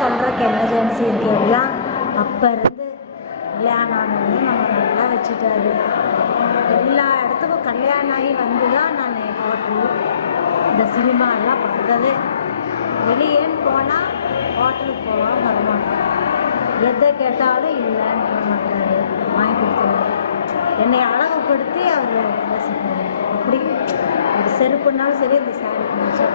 சொல்கிறக்கு emergency இருக்குது. எல்லாம் அப்போ இருந்து கல்யாணம் ஆனது நம்ம நல்லா வச்சுட்டாரு. எல்லா இடத்துக்கும் கல்யாணம் ஆகி வந்து தான் நான் ஹோட்டலு இந்த சினிமாலாம் பார்த்ததே. வெளியேன்னு போனால் ஹோட்டலுக்கு போகாமல் வரமாட்டோம். எதை கேட்டாலும் இல்லைன்னு சொல்ல மாட்டார், வாங்கி கொடுத்துருவாரு. என்னை அழகுப்படுத்தி அவர் பேசிப்பார். அப்படி ஒரு செருப்புனாலும் சரி, இந்த சாரி பிடிச்சா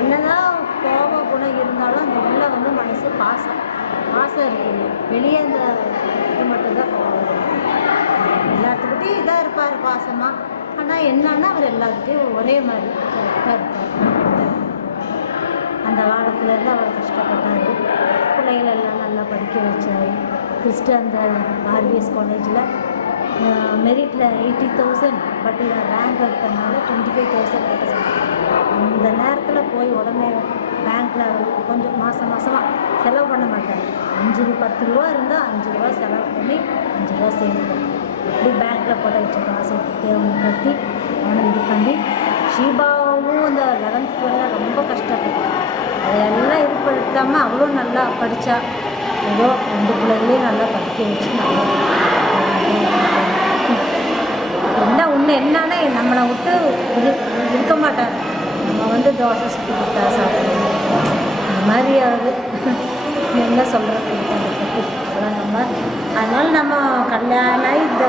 என்னதான் கோப குணம் இருந்தாலும் அந்த உள்ள வந்து மனசு பாசம் இருக்குங்க. வெளியே அந்த இது மட்டும்தான் கோபம். எல்லாத்துக்கிட்டையும் இதாக இருப்பார் பாசமாக. ஆனால் என்னன்னா அவர் எல்லாத்துட்டையும் ஒரே மாதிரி கரெக்டாக இருப்பார். அந்த காலத்துலேருந்து அவர் கஷ்டப்பட்டார். பிள்ளைகள் எல்லாம் நல்லா படிக்க வச்சார். ஃபஸ்ட்டு அந்த ஆர்பிஎஸ் காலேஜில் மெரிட்டில் 80,000, பட் ரேங்க் எடுத்தனால 25,000 கட்ட சொன்னாங்க. அந்த நேரத்தில் போய் உடனே பேங்க்கில் கொஞ்சம் மாதமாக செலவு பண்ண மாட்டாங்க. 10 ரூபா இருந்தால் 5 ரூபா செலவு பண்ணி 5 ரூபா சேமிப்போம். அப்படி பேங்க்கில் போட வச்ச காசை அவனுக்கு கட்டி அவனை இது பண்ணி ஷீபாவும் இந்த 11th 12 ரொம்ப கஷ்டப்பட்டான். அதையெல்லாம் இது படுத்தாமல் அவ்வளோ நல்லா படித்தா. ஏதோ 2 பிள்ளைகளையும் நல்லா படிக்க வச்சு நல்லா என்ன ஒன்று என்னன்னா நம்மளை விட்டு இருக்க மாட்டார். நம்ம வந்து தோசை சுற்றி கொடுத்தா சாப்பிடுவோம். இந்த மாதிரி ஆகுது. என்ன சொல்கிறது அதெல்லாம் நம்ம. அதனால் நம்ம கல்யாணம் இந்த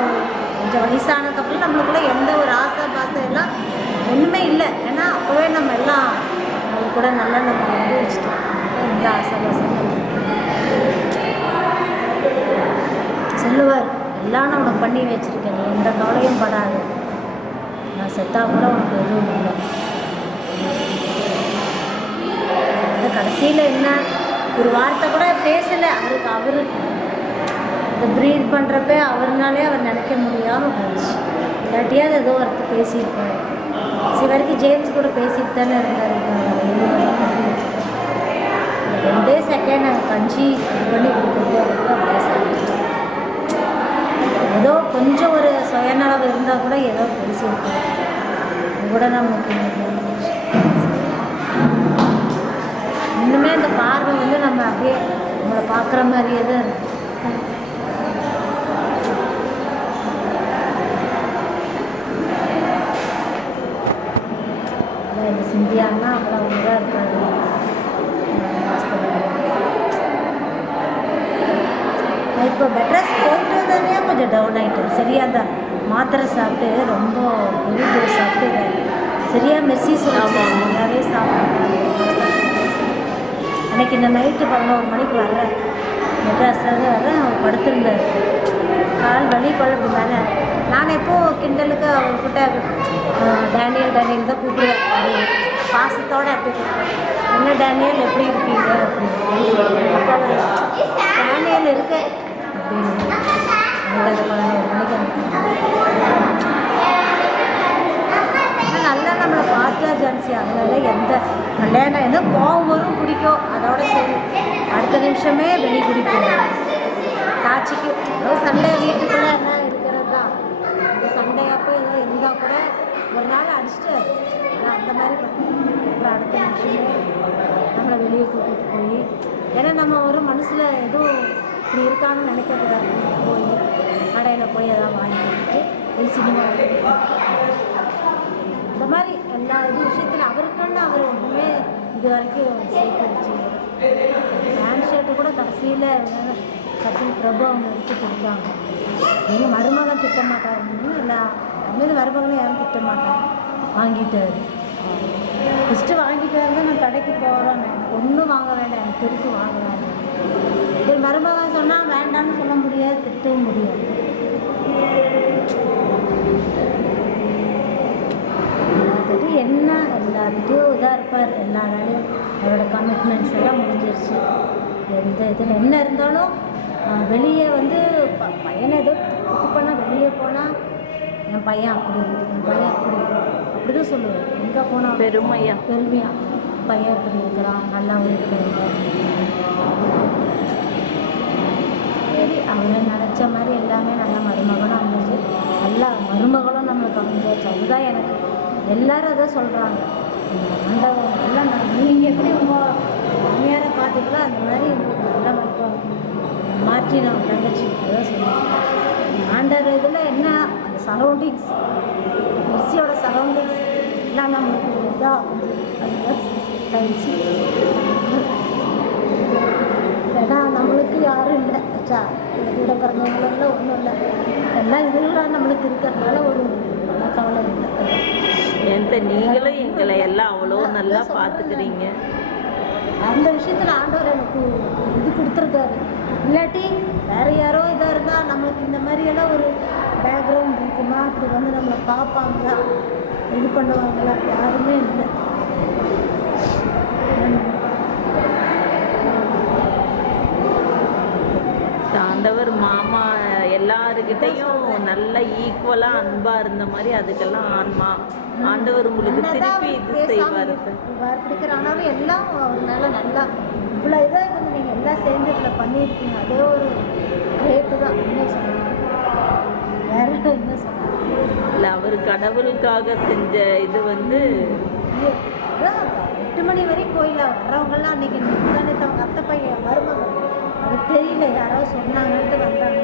கொஞ்சம் வயசானதுக்கப்புறம் நம்மளுக்குள்ள எந்த ஒரு ஆசை பாசம் எல்லாம் ஒன்றுமே இல்லை. ஏன்னா அப்போவே நம்ம எல்லாம் அது கூட நல்லா நம்ம அனுபவிச்சிட்டோம். எந்த ஆசை பாசம் சொல்லுவார், எல்லாம் நான் உனக்கு பண்ணி வச்சுருக்கேன், நீ எந்த கவலையும் படாது, நான் செத்தா கூட உனக்கு எதுவும் இல்லை. கடைசியில் என்ன ஒரு வார்த்தை கூட பேசலை அவரு இந்த ப்ரீத் பண்ணுறப்ப அவர்னாலே அவர் நினைக்க முடியாமல் போயிடுச்சு. இல்லாட்டியாவது ஏதோ ஒருத்தர் பேசியிருப்பார். வரைக்கும் ஜேம்ஸ் கூட பேசிட்டு தானே இருந்தார். 2 செகண்ட் நாங்கள் கஞ்சி இது பண்ணி கொடுக்குறது அவருக்கு பேச ஏதோ கொஞ்சம் ஒரு சுயநலம் இருந்தால் கூட ஏதோ பேசியிருக்கோம். அது கூட நமக்கு இன்னுமே அந்த பார்வை வந்து நம்ம அப்படியே நம்மளை பார்க்குற மாதிரியே தான் இருக்குது. இந்த சிந்தியான்னா அவ்வளோ இதாக இருக்காது. இப்போ பெட்ரஸ் போயிட்டு வந்தோடனே கொஞ்சம் டவுன் ஆகிட்டு சரியாக அந்த மாத்திரை சாப்பிட்டு ரொம்ப ஹெவி டோஸ் சாப்பிட்டு சரியாக மெஸ்ஸி சொல்லுவாங்க. நிறைய சாப்பிட்டு அன்றைக்கி இந்த நைட்டு 11 மணிக்கு வர்றேன். மெட்ராஸ்லேருந்து வர்றேன். அவர் படுத்திருந்தார். கால் வலி குழம்பு மேலே. நான் எப்போது கிண்டலுக்கு அவர்கிட்ட டேனியல் தான் கூப்பிடுவேன். பாசத்தோடு அப்படி என்ன டேனியல் எப்படி இருக்கீங்க அப்படின்னு. அப்போ அவர் டேனியல் இருக்கு அப்படின்னு 11 மணிக்கு நல்லா நம்மளை பார்த்தா ஜான்சி. அதனால எந்த கல்யாணம் எதோ கோவம் வரும் பிடிக்கும், அதோட சரி. அடுத்த நிமிஷமே வெளி பிடிக்கும். காட்சிக்கு ஏதோ சண்டை வீட்டுக்குள்ளே என்ன இருக்கிறது தான். இந்த சண்டையப்போ ஏதோ இருந்தால் கூட ஒரு நாள் அடிச்சுட்டு அந்த மாதிரி பண்ணுவோம். அடுத்த நிமிஷமே நம்மளை வெளியே கூட்டிகிட்டு போய், ஏன்னா நம்ம ஒரு மனசில் எதுவும் இப்படி இருக்கான்னு நினைக்கக்கூடாது. போய் கடையில் போய் எதாவது வாங்கி கொடுத்துட்டு ஒரு சினிமா இந்த மாதிரி எல்லா விஷயத்தில் அவருக்குன்னு அவர் ஒன்றுமே இது வரைக்கும் சேர்த்து வச்சு பேண்ட் ஷர்ட்டு கூட கடைசியில் பிரபு அவங்க எடுத்து கொடுத்தாங்க. எங்கள் மருமகன் திட்ட மாட்டாருன்னு எல்லா மீது மருமகனும் யாரும் திட்ட மாட்டாங்க. வாங்கிட்டாரு. ஃபஸ்ட்டு வாங்கிட்டு வந்து நான் கடைக்கு போகிறேன், எனக்கு ஒன்றும் வாங்க வேண்டாம், எனக்கு திருப்பி வாங்க வேண்டாம். ஒரு மருமகன் சொன்னால் வேண்டாம்னு சொல்ல முடியாது, திட்டவும் முடியாது. எல்லாத்துட்டும் என்ன எல்லாத்துட்டையும் இதாக இருப்பார். எல்லா வேலையும் அவரோட கமிட்மெண்ட்ஸ் எல்லாம் முடிஞ்சிருச்சு. எந்த இதில் என்ன இருந்தாலும் வெளியே வந்து பையனை ஏதோ தப்பு பண்ணால் வெளியே போனால் என் பையன் அப்படி அப்படி தான் சொல்லுவேன். எங்கே போனால் பெருமையாக பையன் இப்படி இருக்கிறான், நல்லா இருக்கிறாங்க. சரி, அவரை நினச்ச மாதிரி எல்லாமே நல்ல மருமகனும் அமைஞ்சு, எல்லா மருமகளும் நம்மளுக்கு அமைஞ்சாச்சு. அதுதான் எனக்கு எல்லோரும் அதை சொல்கிறாங்க. மண்டபம் எல்லாம் நீங்கள் எப்படி உங்கள் நான் தங்கச்சி அதான் சொன்னேன். ஆண்டர் இதில் என்ன அந்த சரௌண்டிங்ஸ், மெர்சியோட சரௌண்டிங்ஸ் எல்லாம் நம்மளுக்கு இதாக அதுதான் கழிச்சு. ஏன்னா நம்மளுக்கு யாரும் இல்லை ஆச்சா, கூட பிறந்தவங்களெல்லாம் ஒன்றும் இல்லை, எல்லாம் இதுலாம் நம்மளுக்கு இருக்கிறதுனால ஒரு கவலை இல்லை. என்கிட்ட நீங்களும் எங்களை எல்லாம் அவ்வளோ நல்லா பார்த்துக்கிறீங்க. அந்த விஷயத்தில் ஆண்டவர் எனக்கு இது கொடுத்துருக்காரு. இல்லாட்டி வேறு யாரோ இதாக இருந்தால் நம்மளுக்கு இந்த மாதிரியெல்லாம் ஒரு பேக்ரவுண்ட் இருக்குமா, அப்படி வந்து நம்மளை பார்ப்பாங்களா, இது பண்ணுவாங்களா, யாருமே இல்லை. ஆண்டவர் மாமா எல்லாருக்கிட்டையும் நல்ல ஈக்குவலாக அன்பாக இருந்த மாதிரி அதுக்கெல்லாம் ஆண்டவர் உங்களுக்கு திருப்பி இது செய்வார். பிடிக்கிற ஆனாலும் எல்லாம் அவங்களால நல்லா இவ்வளோ இதாக வந்து நீங்கள் எல்லாம் சேர்ந்து இதில் பண்ணியிருக்கீங்க, அதே ஒரு கிரேட்டு தான். என்ன சொன்னாங்க வேற என்ன சொன்னாங்க இல்லை, அவர் கடவுளுக்காக செஞ்ச இது வந்து 8 மணி வரைக்கும் கோயிலில் வர்றவங்கெல்லாம் அன்றைக்கி முந்தானே அவங்க அத்தை பையன் மருமகள் அது தெரியல, யாராவது சொன்னாங்கன்ட்டு வந்தாங்க.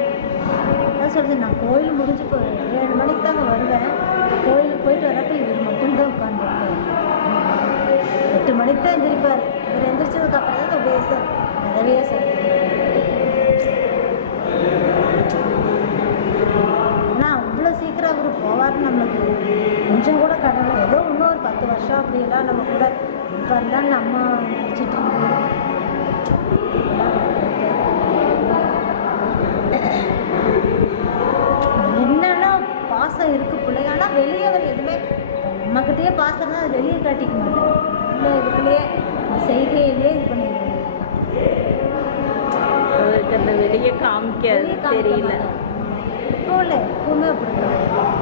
அதான் சொல்லுது, நான் கோயில் முடிஞ்சு 7 மணிக்கு தாங்க வருவேன், கோயிலுக்கு போயிட்டு வரப்போ இவர் மட்டும்தான் உட்காந்துருப்பார். 8 மணிக்கு தான் எந்திரிப்பார். இவர் எந்திரிச்சதுக்கு அப்புறம் தான் அப்படியே சார் நிறைய சார். ஆனால் அவ்வளோ சீக்கிரம் அவர் போவார்னு நம்மளுக்கு கொஞ்சம் கூட கடவுள் ஏதோ இன்னும் ஒரு 10 வருஷம் அப்படியெல்லாம் நம்ம கூட இப்போ இருந்தாலும் நம்ம நினச்சிட்டு இருந்தோம். என்னன்னா பாசம் இருக்குது பிள்ளைங்க, ஆனால் வெளியே அவர் எதுவுமே நம்மக்கிட்டேயே பாசம் தான், அது வெளியே காட்டிக்க மாட்டேன். இல்லை இதுக்குள்ளேயே செய்கையிலேயே இது பண்ணிடுவோம். அவருக்கு அந்த வெளியே காமிக்க தெரியல. இப்போ இல்லை, எப்பவுமே அப்படிதான்.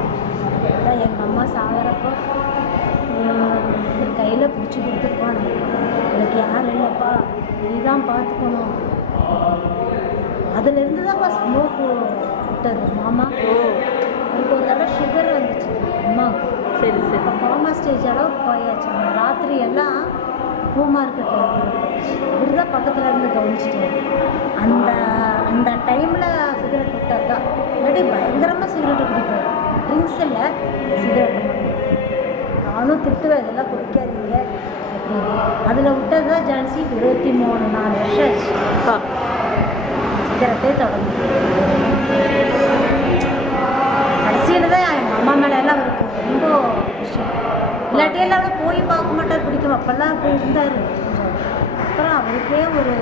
அதான் எங்கள் அம்மா சாகிறப்போ கையில் பிடிச்சி கொடுத்துருப்பான், எனக்கு யாரும் இல்லைப்பா, நீ தான் பார்த்துக்கணும். அதுலேருந்து தான்ப்பா ஸ்மோக்கு விட்டது மாமா. எனக்கு ஒரு தடவை சுகர் வந்துச்சு அம்மா. சரி சரி. கோமா ஸ்டேஜ் அளவுக்கு போயாச்சு. ராத்திரி எல்லாம் பூ மார்க்கெட்டில் இவர் தான் பக்கத்தில் இருந்து கவனிச்சிட்டேன். அந்த டைமில் சிகரெட் விட்டது தான். இல்லாட்டி பயங்கரமாக சிகரெட்டு குடிப்பேன். ட்ரிங்க்ஸ் இல்லை, சிகரெட்டு மட்டும். நானும் திட்டுவேன், இதெல்லாம் குடிக்காதீங்க அப்படின்னு. அதில் விட்டது தான் ஜான்சி. 23-4 வருஷம் ஆச்சு சிகரெட்டே தொடங்கி. கடைசியில் தான் எங்கள் அம்மா மேலே எல்லாம் அவருக்கு ரொம்ப விஷயம். இல்லாட்டி எல்லாம் போய் பார்க்க மாட்டார், பிடிக்கும். அப்போல்லாம் அப்படி இருந்தார் கொஞ்சம். அப்புறம் அவருக்கே ஒரு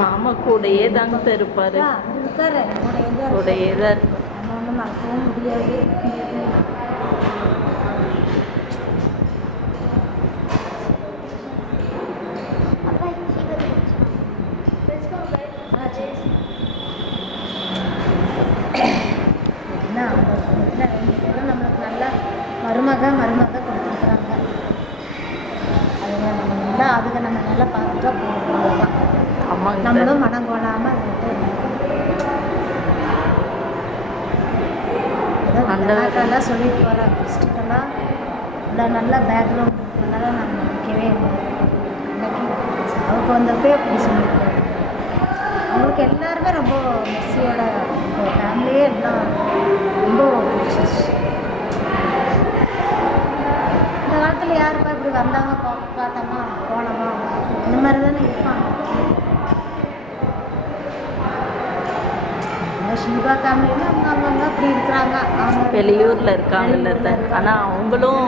மாமா கூடையே தாங்க இருப்பார். இருக்காரு கூடையே தான். நம்ம ஒன்றும் மறக்கவும் முடியாது. என்ன அந்த குடும்பத்தில் 2 பேரும் நம்மளுக்கு நல்லா மருமக கொடுத்துருக்குறாங்க. அதில் நம்ம நல்லா அதுக்கு நம்ம நல்லா பார்த்துட்டா போதும். அவ்வளோதான். ஆமாங்க. நம்மளும் மனம் கோணாமல் அதெல்லாம் சொல்லிட்டு போகிறேன். ஃபஸ்ட்டுக்கெல்லாம் இல்லை நல்ல பேக்ரவுண்ட் இருக்கிறதுனால நான் நினைக்கவே இல்லை. அன்னைக்கு அவருக்கு வந்தப்பே அப்படி சொல்லியிருக்காரு. அவங்களுக்கு எல்லாருமே ரொம்ப மெர்சியோட ஃபேமிலியே எல்லாம் ரொம்ப பிடிச்சிச்சு. இந்த காலத்தில் யாருப்பா இப்படி வந்தாங்க பார்த்தோமா போனோமா இந்த மாதிரி தானே இருப்பாங்க. ஷீபா ஃபேமிலின்னு அவங்க அப்படி இருக்கிறாங்க. அவங்க வெளியூரில் இருக்காங்கல்ல, ஆனால் அவங்களும்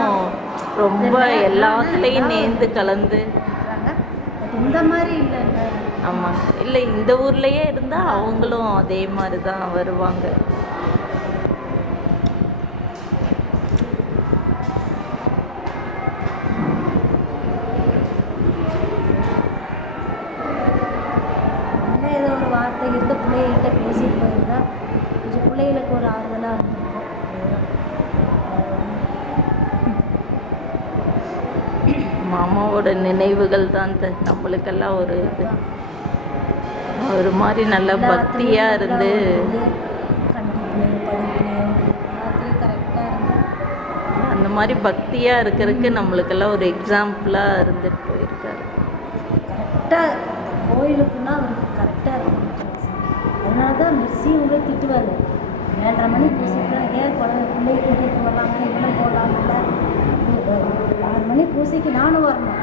ரொம்ப எல்லாத்துலேயும் நேர்ந்து கலந்து இருக்கிறாங்க. பட் இந்த மாதிரி இல்லை. ஆமாம், இல்லை இந்த ஊர்லேயே இருந்தால் அவங்களும் அதே மாதிரி தான் வருவாங்க. ஏதோ ஒரு வார்த்தை இருந்து பிள்ளைகிட்ட பேசிட்டு போயிருந்தா கொஞ்சம் பிள்ளைகளுக்கு ஒரு ஆறுதலாக இருந்திருக்கும். மாமாவோட நினைவுகள் தான் நம்மளுக்கெல்லாம் ஒரு இது, ஒரு மாதிரி நல்ல பக்தியாக இருந்து கண்டிப்புலையும் படிப்புலையும் எல்லாத்துலேயும் கரெக்டாக இருந்து அந்த மாதிரி பக்தியாக இருக்கிறதுக்கு நம்மளுக்கெல்லாம் ஒரு எக்ஸாம்பிளாக இருந்துட்டு போயிருக்காரு. கரெக்டாக கோயிலுக்குன்னா அவருக்கு கரெக்டாக இருக்கும். அதனால தான் மிஸ்ஸிங்க திட்டுவார். 7:30 மணி பூசைக்கு ஏன் குழந்தை பிள்ளையை கூட்டிகிட்டு வரலாங்க, இன்னும் போடலாம்ல. 6 மணி பூசைக்கு நானும் வரணும்.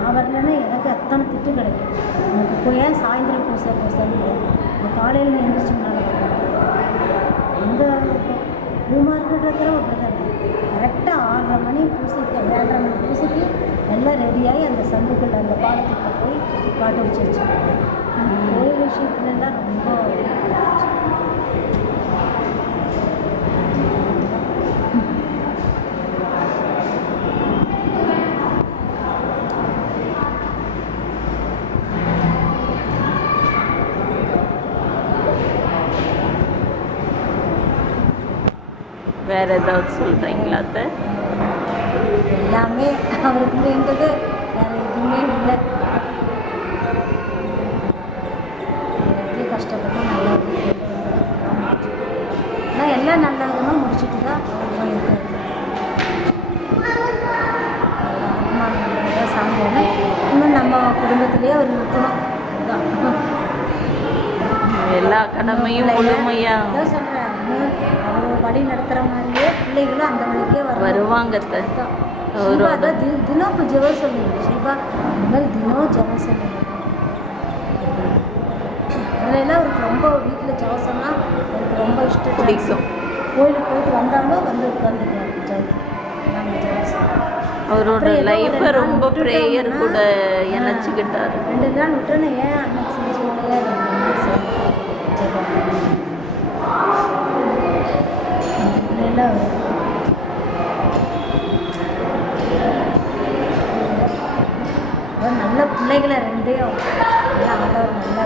நான் வரலன்னா எனக்கு அத்தனை திட்டு கிடைக்கும். எனக்கு இப்போ ஏன் சாயந்தரம் பூசைன்னு இந்த காலையில் எழுந்திரிச்சு முன்னால் அந்த பூமார்க்கெட்டுறதுல அப்படி தான் கரெக்டாக 6:30 மணி பூசைக்கு 7:30 மணி பூசைக்கு எல்லாம் ரெடியாகி அந்த சந்துக்குள்ள அந்த பாலத்துக்கு போய் பாட்டு வச்சு வச்சுருக்கோம். கோயில் விஷயத்துலலாம் ரொம்ப வேறு ஏதாவது சொல்கிறீங்களா அத்தை? எல்லாமே அவருக்கு வேண்டது, வேறு எதுவுமே இல்லை. எப்படி கஷ்டப்பட்டு நல்லா ஆனால் எல்லாம் நல்ல விதமாக முடிச்சுட்டு தான் அவங்க இருக்கிறது. சாமியான இன்னும் நம்ம குடும்பத்திலேயே அவர் இருக்கணும். அதுதான் எல்லா கடமையும் முழுமையாக அதான் சொல்கிறேன். அவர் வழி நடத்துகிற மாதிரியே பிள்ளைகளும் அந்த வழிக்கே வருவாங்க. ஷிவா தான் தினம் இப்போ ஜெபம் சொல்லுங்க. ஷிவா இனிமேல் தினம் ஜெபம் சொல்லுங்க. அதிலெல்லாம் அவருக்கு ரொம்ப வீட்டில் ஜெபம் சொன்னால் அவருக்கு ரொம்ப இஷ்டம் பிடிக்கும். கோயிலுக்கு போயிட்டு வந்தாலும் வந்து உட்காந்துக்குவார் ஜெபம். நாங்கள் ஜெபம் சொல்லுவோம். அவரோட லைஃப்பை ரொம்ப ப்ரேயர் கூட இணைச்சிக்கிட்டாரு. 2 நாள் விட்டுன்னு ஏன் அன்னைக்கு செஞ்சு நல்ல பிள்ளைகளை 2யும் ஆண்டவர் நல்லா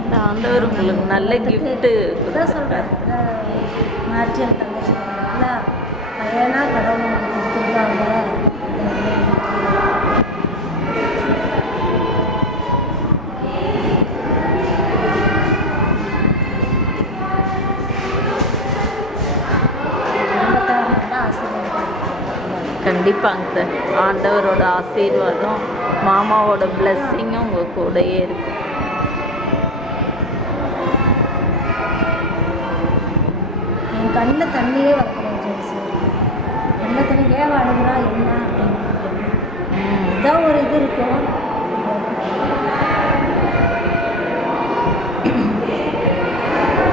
இந்த ஆண்டவர் உங்களுக்கு நல்ல கிஃப்ட்டு தான் சொல்கிறேன். மாற்றியல் தங்கச்சி நல்லா பையனா கடவுள் கொடுத்துருக்காங்க. கண்டிப்பாங்க சார். ஆண்டவரோட ஆசீர்வாதம் மாமாவோட பிளெஸ்ஸிங்கும் உங்கள் கூடயே இருக்கும். என் கண்ணில் தண்ணியே வரக்கூடாது சார். கண்ணில் தண்ணி ஏன் அழுகுறா என்ன அப்படின்னு ஏதோ ஒரு இது இருக்கும்.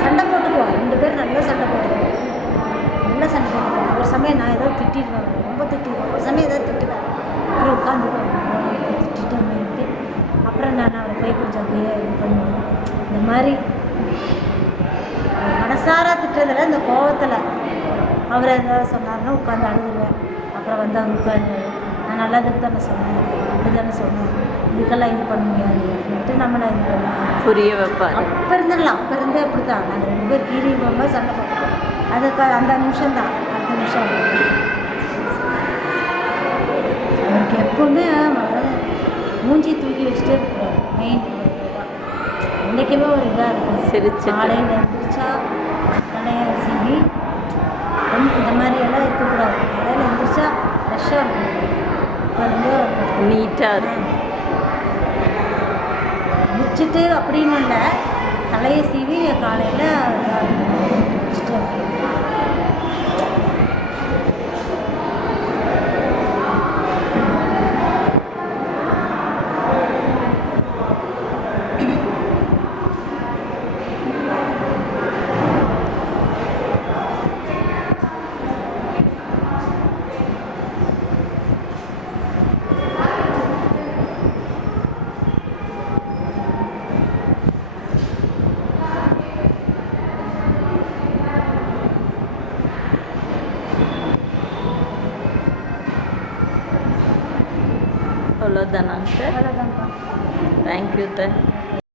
சண்டை போட்டுக்குவோம் 2 பேரும் நல்லா சண்டை போட்டுக்குவோம். நல்லா சண்டை போட்டுக்குவோம். ஒரு சமயம் நான் ஏதோ திட்டிடுவேன், ரொம்ப திட்டிடுவேன். ஒரு சமயம் ஏதோ திட்டுவேன். அப்புறம் உட்காந்துக்குவேன், திட்டோம்ட்டு. அப்புறம் நான் அவரை போய் கொஞ்சம் அப்படியே இது பண்ணுவேன். இந்த மாதிரி மனசார திட்டுறதில் இந்த கோபத்தில் அவர் ஏதாவது சொன்னார்னா உட்காந்து அழுதுருவேன். அப்புறம் வந்து அவங்க உட்காந்து நான் நல்லதுக்கு தானே சொன்னேன், அப்படி தானே சொன்னேன், இதுக்கெல்லாம் இது பண்ண முடியாது அப்படின்ட்டு நம்மளை இது பண்ணுவோம், புரிய வைப்பார். அப்போ இருந்துடலாம். அப்போ இருந்தே அப்படி தான் நாங்கள் 2 பேர் கீறி போகும்போது சண்டை போட்டுக்கோம். அதுக்கு அந்த நிமிஷம் தான், அடுத்த நிமிஷம் அவருக்கு எப்பவுமே மூஞ்சி தூக்கி வச்சுட்டே இருக்கிறார். மெயின் என்றைக்குமே ஒரு இதாக இருக்கும். சிரிச்சு காலையில் எழுந்திரிச்சா தலையை சீவி இந்த மாதிரி எல்லாம் இருக்கக்கூடாது. காலையில் எழுந்திரிச்சா ஃப்ரெஷ்ஷாக இருக்கும். வந்து நீட்டாக இருக்கும். முடிச்சுட்டு அப்படின்னு இல்லை, தலையை சீவி காலையில் வச்சுட்டு அவ்வளோதானாங்க சார்? அவ்வளோதான்ப்பா. Thank you sir.